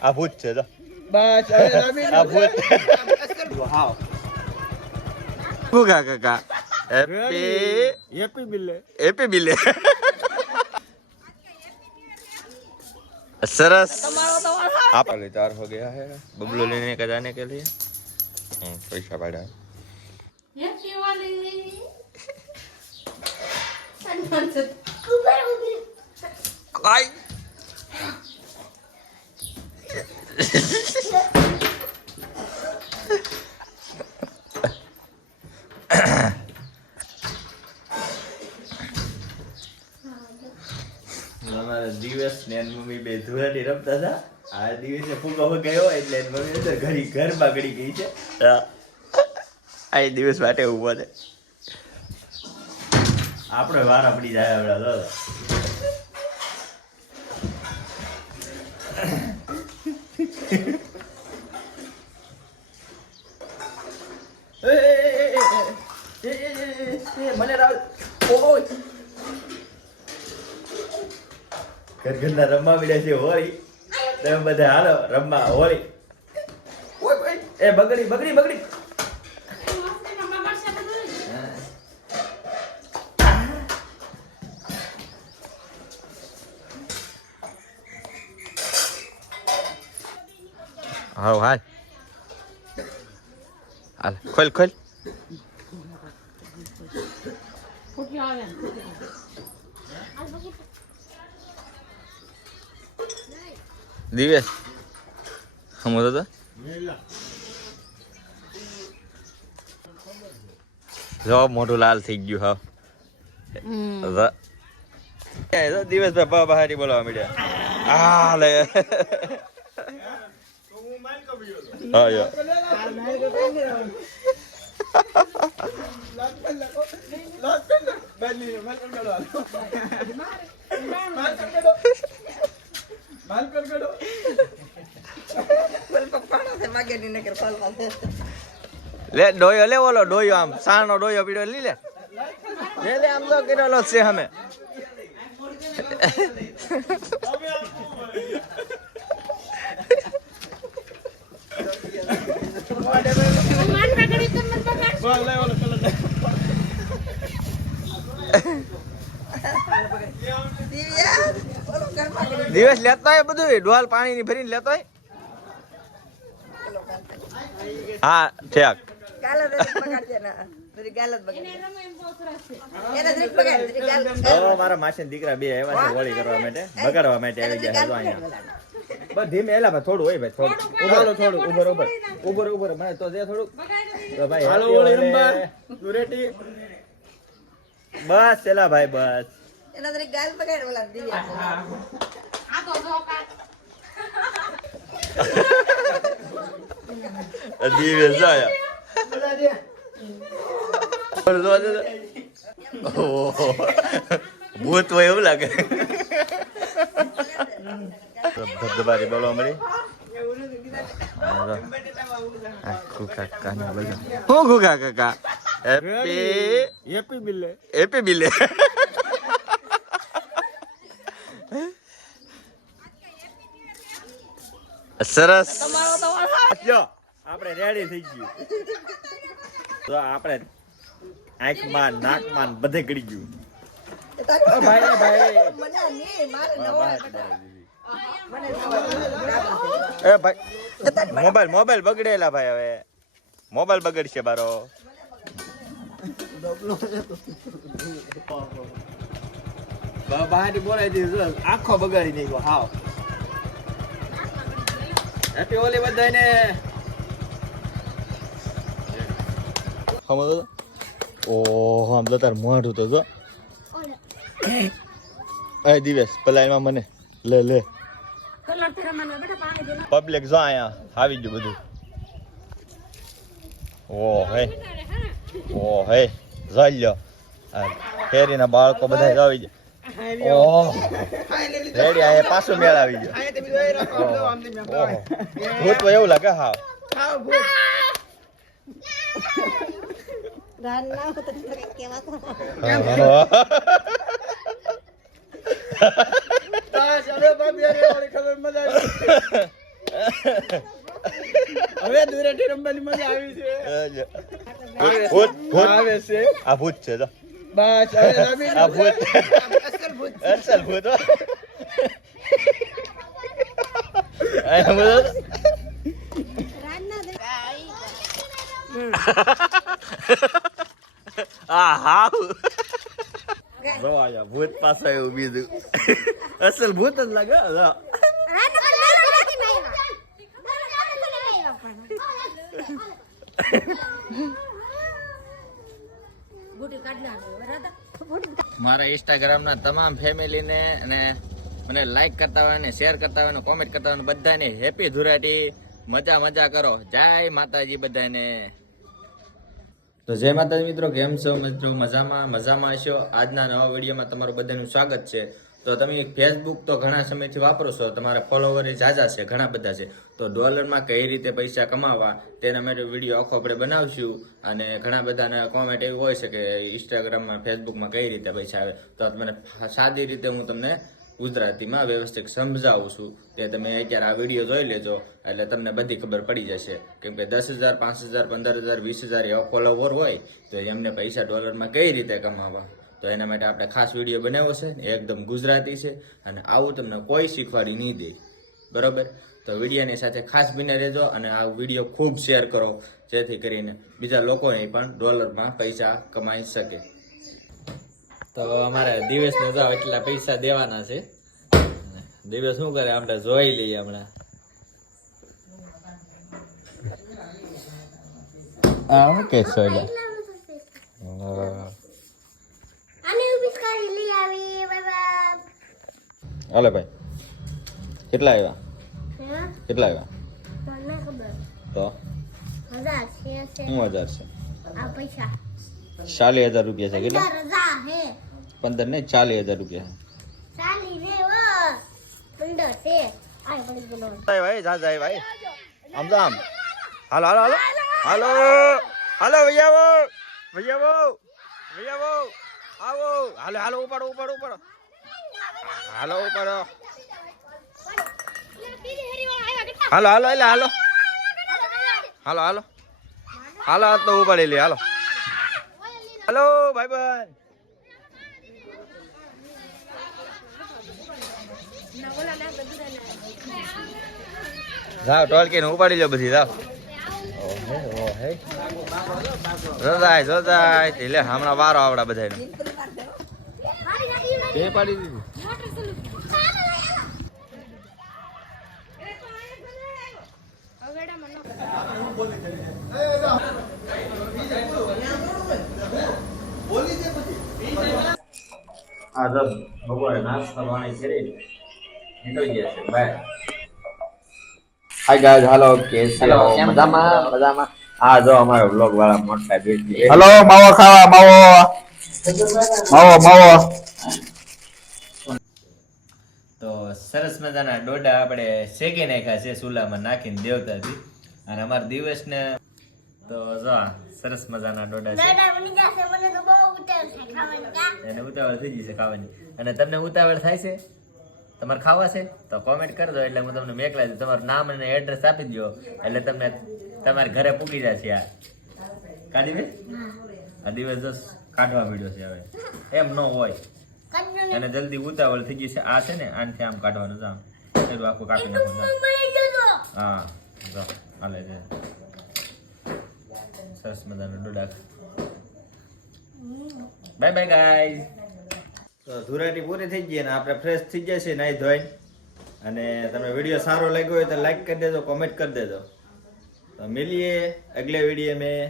આ ભૂત છે તો બસ હવે રમી આ ભૂત હાવ ગુગા કાકા હેપી બિલે सरस आप तैयार हो गया है बबलू लेने का जाने के लिए पैसा बढ़ा हमारा दिवस ने मम्मी બે ધુરાટી રમતા હતા આ દિવસે ફૂગો ગયો એટલે મમ્મી તો ઘર બગડી ગઈ છે આ દિવસ માટે ઉભો છે આપણે વાર આપડી જાય હમણાં મને રાવ ઘરના રમવા મળ્યા છે હોળી તમે બધા હાલો રમવા હોળી એ બગડી હાલ હાલ ખોલ દિવેશ હમો તો જો મોટું લાલ થઈ ગયું હા દિવસ ભાઈ બહારી બોલાવા મળ્યા આ લે હા યો લે ડોયો લે ઓલો ડોયો આમ સાણનો ડોયો પીડો લી લે આમ તો કરેલો છે અમે દિવસ લેતો હોય બધું ડોલ પાણી ની ભરીને લેતો હોય હા ઠેક મારા માસી દીકરા બે આવ્યા છે હોળી કરવા માટે બગાડવા માટે આવી ગયા બસ ધીમે એલા ભાઈ થોડું હોય ભાઈ થોડું ઉભર મને તો દે થોડું ભાઈ હાલો હોળી રમવા રેડી બસ એલા ભાઈ બસ એના દરેક ગાલ બગાડ ઓલા દિવ્યા આ તો જોકા દિવ્ય જાયા ભૂત હોય એવું લાગે ધબધબારી બોલવા મળી કાકા હેપી બિલે સરસ આપણે રેડી થઈ ગયું તો આપણે આંખમાં નાકમાં બધે ગળી ગયું ભાઈ મોબાઈલ બગડેલા ભાઈ હવે મોબાઈલ બગડશે બારો બહાર બોલાઈ દીધું આખો બગાડી નહીં હાવ હેપી હોલી બધાને સમજો ઓહો આમ તો તાર મોઢું તો જો એ દિવસ પલાઈમાં મને લે પબ્લિક જો આયા આવી ગયું બધું ઓ હે જોઈ લ્યો ફેરીના બાળકો બધા આવી ગયા ઓહ રેડી આ પાછું મેળ આવી ગયો ભૂત તો એવું લાગે હા હવે દુરેટી રમવાની મજા આવી છે. ભૂત ભૂત આવે છે. આ ભૂત છે તો બસ હવે રમી આ ભૂત અસલ ભૂત. અસલ ભૂત હો. આ બધો આ હાવ જો આયા ભૂત પાસે એવું બીજું અસલ ભૂત જ લાગે જો. મારા ઇન્સ્ટાગ્રામના તમામ ફેમિલીને અને મને લાઈક કરતા હોય ને શેર કરતા હોય ને કોમેન્ટ કરતા હોય ને બધાને હેપી ધુરાટી. મજા મજા કરો. જય માતાજી બધાને. તો જય માતાજી મિત્રો, કેમ છો મિત્રો? મજામાં હશો. આજના નવા વિડીયોમાં તમારું બધાનું સ્વાગત છે. તો તમે ફેસબુક તો ઘણા સમયથી વાપરો છો, તમારા ફોલોવર ઝાઝા છે, ઘણા બધા છે. તો ડોલરમાં કઈ રીતે પૈસા કમાવા તેના માટે વિડીયો આખો આપણે બનાવશું. અને ઘણા બધાને કોમેન્ટ એવી હોય છે કે ઇન્સ્ટાગ્રામમાં ફેસબુકમાં કઈ રીતે પૈસા આવે. તો મને સાદી રીતે હું તમને ગુજરાતીમાં વ્યવસ્થિત સમજાવું છું કે તમે અત્યારે આ વિડીયો જોઈ લેજો એટલે તમને બધી ખબર પડી જશે. કેમ કે 10,000, 5,000, 15,000, 20,000 એવા ફોલોવર હોય તો એમને પૈસા ડોલરમાં કઈ રીતે કમાવા, તો એના માટે આપણે ખાસ વિડીયો બનાવ્યો છે. એકદમ ગુજરાતી છે અને આવું તમને કોઈ શીખવાડી નહીં દે, બરોબર? તો વિડીયોની સાથે ખાસ બને રહેજો અને આ વિડીયો ખૂબ શેર કરો જેથી કરીને બીજા લોકોને પણ ડોલરમાં પૈસા કમાઈ શકે. તો અમારે દિવસને તો એટલા પૈસા દેવાના છે. દિવસ શું કરે આપણે જોઈ લઈએ હમણાં. ઓકે સોયલા હાલે ભાઈ. કેટલા આવ્યા? કેટલા આવ્યા? તો શું 1000 છે? 40,000 રૂપિયા છે. કેટલા? 15 ને 40,000 રૂપિયા. ભાઈ જા જાય ભાઈ. આમ તો આમ હાલો હાલો હાલો હાલો હાલો ભૈયાવો ભૈયાવો ભૈયાવો આવો. હાલો હાલો ઉપાડો ઉપાડો ઉપાડો. હાલો ઉપાડો. હાલો હાલો એટલે હાલો હાલો હાલો હાલો તો ઉપાડી લે. હાલો હાલો ભાઈ બન. જાઓ ટોળકી ને ઉપાડી લો બધી. જાઓ જોદાય જોદાય એટલે હમણાં વારો આવડા બધા પાડી દીધું. આ દસ બપોરે નાસ્તા પાણી કરી નીકળી ગયા છે બાય. હાય ગાઈસ, હાલો કેમ છો? મજામાં. આ જો અમારો વ્લોગ વાળા મોટા બેટી. હલો માવો ખાવા. માવો માવો માવો. તો સરસ મજાના ડોડા આપણે શેકી નાખ્યા છે ચૂલામાં નાખીને દેવતાથી. અને અમારા દિવસને તો જો સરસ મજાના ડોડા છે. એને ઉતાવળ થઈ જશે ખાવાની. અને તમને ઉતાવળ થાય છે, તમારે ખાવા છે તો કોમેન્ટ કરજો એટલે હું તમને મેકલા દઉં. તમારું નામ અને એડ્રેસ આપી દો એટલે તમને તમારે ઘરે પૂકી જશે. આ કાઢી બે આ દિવસ જો કાઢવા મળ્યો છે. હવે એમ ન હોય, એને જલ્દી ઉતાવળ થઈ ગઈ છે. આ છે ને આનથી આમ કાઢવાનું છે. આમ એટલું આખું કાપી નાખવાનું. હા જો હાલે છે સરસ મજાનો ડોડા. Bye bye guys. તો ધુરાટી પૂરી થઈ ગઈ અને આપણે ફ્રેશ થઈ ગયા છે નાઈ ધોઈ. અને તમને વિડીયો સારો લાગ્યો હોય તો લાઈક કરી દેજો, કોમેન્ટ કરી દેજો. તો મિલીએ અગલે વિડીયો में.